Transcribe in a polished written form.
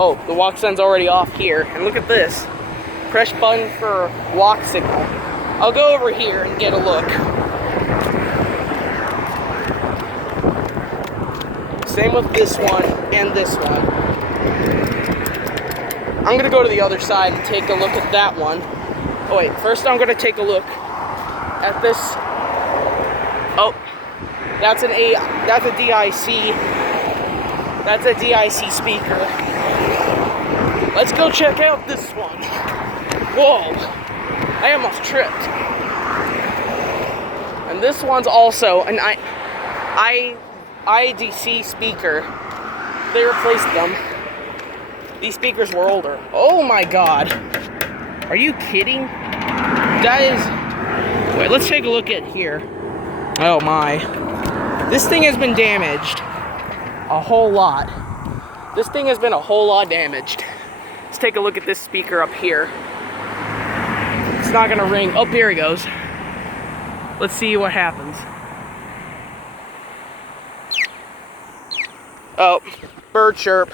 Oh, the walk sign's already off here. And look at this. Press button for walk signal. I'll go over here and get a look. Same with this one and this one. I'm gonna go to the other side and take a look at that one. Oh wait, first I'm gonna take a look at this. Oh, that's a DIC. That's a DIC speaker. Let's go check out this one. Whoa, I almost tripped. And this one's also an IDC speaker. They replaced them. These speakers were older. Oh my god. Are you kidding? That is... Wait, let's take a look at here. Oh my. This thing has been damaged. A whole lot. This thing has been a whole lot damaged. Let's take a look at this speaker up here. It's not gonna ring. Oh, here it goes. Let's see what happens. Oh, bird chirp.